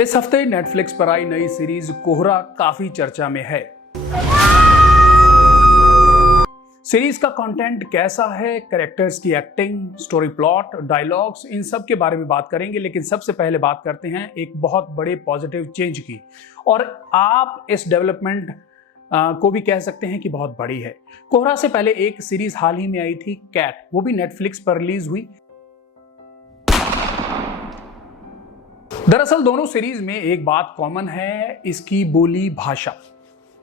इस हफ्ते नेटफ्लिक्स पर आई नई सीरीज कोहरा काफी चर्चा में है। सीरीज का कंटेंट कैसा है, कैरेक्टर्स की एक्टिंग, स्टोरी प्लॉट, डायलॉग्स, इन सब के बारे में बात करेंगे। लेकिन सबसे पहले बात करते हैं एक बहुत बड़े पॉजिटिव चेंज की, और आप इस डेवलपमेंट को भी कह सकते हैं कि बहुत बड़ी है। कोहरा से पहले एक सीरीज हाल ही में आई थी, कैट, वो भी नेटफ्लिक्स पर रिलीज हुई। दरअसल दोनों सीरीज में एक बात कॉमन है, इसकी बोली भाषा,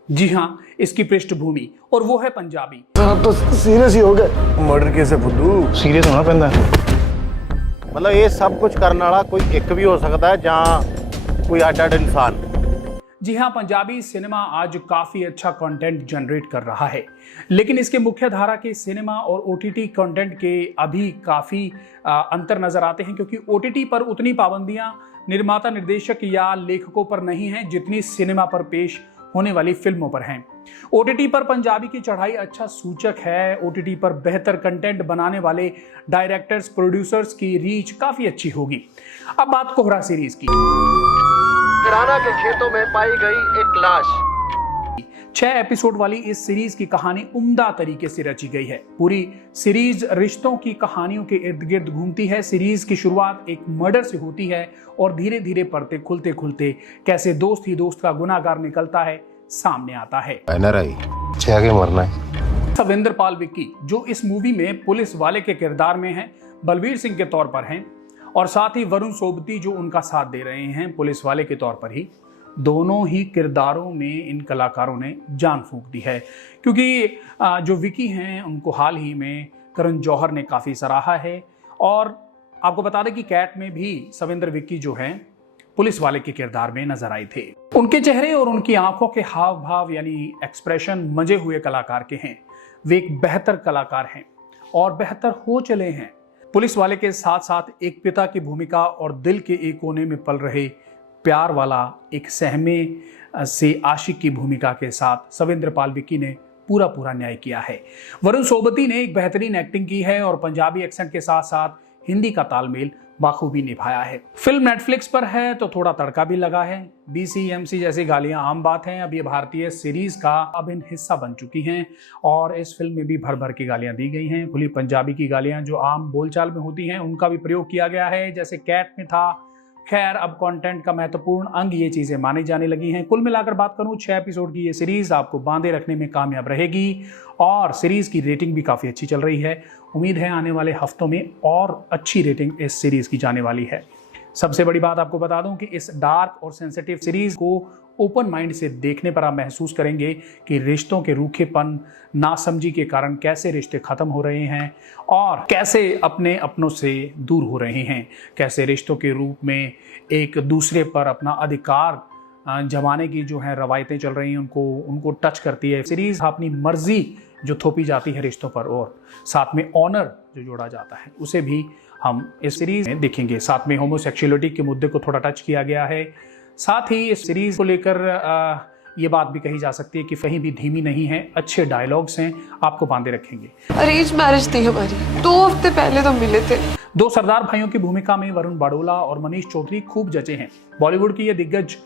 जी हाँ, इसकी पृष्ठभूमि, और वो है पंजाबी। आप तो सीरियस ही हो गए। मर्डर केस है फुद्दू, सीरियस होना पैंदा है। मतलब ये सब कुछ करने वाला कोई एक भी हो सकता है, जहां कोई अड्ड इंसान। जी हाँ, पंजाबी सिनेमा आज काफी अच्छा कंटेंट जनरेट कर रहा है, लेकिन इसके मुख्य धारा के सिनेमा और ओटीटी कंटेंट के अभी काफी अंतर नजर आते हैं, क्योंकि ओटीटी पर उतनी पाबंदियां निर्माता, निर्देशक या लेखकों पर नहीं हैं जितनी सिनेमा पर पेश होने वाली फिल्मों पर हैं। ओटीटी पर पंजाबी की चढ़ाई अच्छा सूचक है। ओटीटी पर बेहतर कंटेंट बनाने वाले डायरेक्टर्स, प्रोड्यूसर्स की रीच काफी अच्छी होगी। अब बात कोहरा सीरीज की। किराना के खेतों में पाई गई एक लाश। 6 एपिसोड वाली इस सीरीज की कहानी उम्दा तरीके से रची गई है। पूरी सीरीज रिश्तों की कहानियों के इर्द गिर्द घूमती है। सीरीज की शुरुआत एक मर्डर से होती है और धीरे धीरे पर्दे खुलते खुलते कैसे दोस्त ही दोस्त का गुनाहगार निकलता है सामने आता है। एनआरआई छह के मरना है। सविंदर पाल विक्की, जो इस मूवी में पुलिस वाले के किरदार में हैं, बलवीर सिंह के तौर पर हैं, और साथ ही वरुण सोबती जो उनका साथ दे रहे हैं पुलिस वाले के तौर पर ही। दोनों ही किरदारों में इन कलाकारों ने जान फूंक दी है, क्योंकि जो विकी हैं उनको हाल ही में करण जौहर ने काफ़ी सराहा है। और आपको बता दें कि कैट में भी सविंदर विक्की जो हैं पुलिस वाले के किरदार में नजर आए थे। उनके चेहरे और उनकी आंखों के हाव भाव यानी एक्सप्रेशन मजे हुए कलाकार के हैं। वे एक बेहतर कलाकार हैं और बेहतर हो चले हैं। पुलिस वाले के साथ साथ एक पिता की भूमिका और दिल के एक कोने में पल रहे प्यार वाला एक सहमे से आशिक की भूमिका के साथ सविंदर पाल विक्की ने पूरा न्याय किया है। वरुण सोबती ने एक बेहतरीन एक्टिंग की है और पंजाबी एक्सेंट के साथ साथ हिंदी का तालमेल बाखूबी निभाया है। फिल्म नेटफ्लिक्स पर है तो थोड़ा तड़का भी लगा है। BCMC जैसी गालियां आम बात हैं। अब ये भारतीय सीरीज का अभिन्न हिस्सा बन चुकी हैं और इस फिल्म में भी भर भर की गालियां दी गई हैं। खुली पंजाबी की गालियां जो आम बोलचाल में होती हैं उनका भी प्रयोग किया गया है, जैसे कैट में था। खैर, अब कंटेंट का महत्वपूर्ण अंग ये चीजें मानी जाने लगी हैं। कुल मिलाकर बात करूं, 6 एपिसोड की ये सीरीज आपको बांधे रखने में कामयाब रहेगी और सीरीज की रेटिंग भी काफी अच्छी चल रही है। उम्मीद है आने वाले हफ्तों में और अच्छी रेटिंग इस सीरीज की जाने वाली है। सबसे बड़ी बात आपको बता दूं कि इस डार्क और सेंसिटिव सीरीज को ओपन माइंड से देखने पर आप महसूस करेंगे कि रिश्तों के रूखेपन, नासमझी के कारण कैसे रिश्ते खत्म हो रहे हैं और कैसे अपने अपनों से दूर हो रहे हैं, कैसे रिश्तों के रूप में एक दूसरे पर अपना अधिकार जमाने की जो है रवायतें चल रही हैं उनको टच करती है सीरीज। अपनी मर्जी जो थोपी जाती है रिश्तों पर और साथ में ऑनर जो जोड़ा जाता है उसे भी हम इस सीरीज में देखेंगे। साथ में होमोसेक्सुअलिटी के मुद्दे को थोड़ा टच किया गया है। साथ ही इस सीरीज को लेकर ये बात भी कही जा सकती है कि कहीं भी धीमी नहीं है, अच्छे डायलॉग्स हैं, आपको बांधे रखेंगे। अरेंज मैरिज थी हमारी, 2 हफ्ते पहले तो मिले थे। 2 सरदार भाइयों की भूमिका में वरुण बाडोला और मनीष चौधरी खूब जचे हैं। बॉलीवुड की ये दिग्गज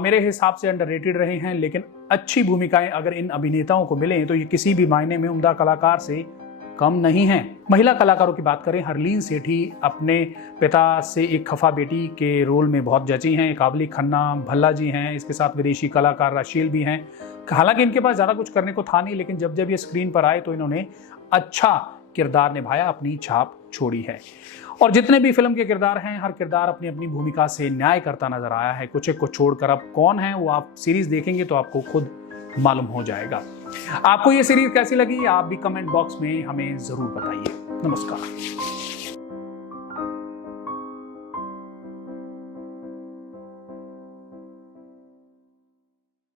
मेरे हिसाब से अंडररेटेड रहे हैं, लेकिन अच्छी भूमिकाएं अगर इन अभिनेताओं को मिले तो ये किसी भी मायने में उम्दा कलाकार से कम नहीं है। महिला कलाकारों की बात करें, हरलीन सेठी अपने पिता से एक खफा बेटी के रोल में बहुत जची हैं। काबली खन्ना, भल्ला जी हैं, इसके साथ विदेशी कलाकार राशील भी हैं। हालांकि इनके पास ज़्यादा कुछ करने को था नहीं, लेकिन जब ये स्क्रीन पर आए तो इन्होंने अच्छा किरदार निभाया, अपनी छाप छोड़ी है। और जितने भी फिल्म के किरदार हैं, हर किरदार अपनी अपनी भूमिका से न्याय करता नजर आया है। कुछ एक को छोड़कर अब कौन है वो आप सीरीज देखेंगे तो आपको खुद मालूम हो जाएगा। आपको ये सीरीज कैसी लगी आप भी कमेंट बॉक्स में हमें जरूर बताइए। नमस्कार।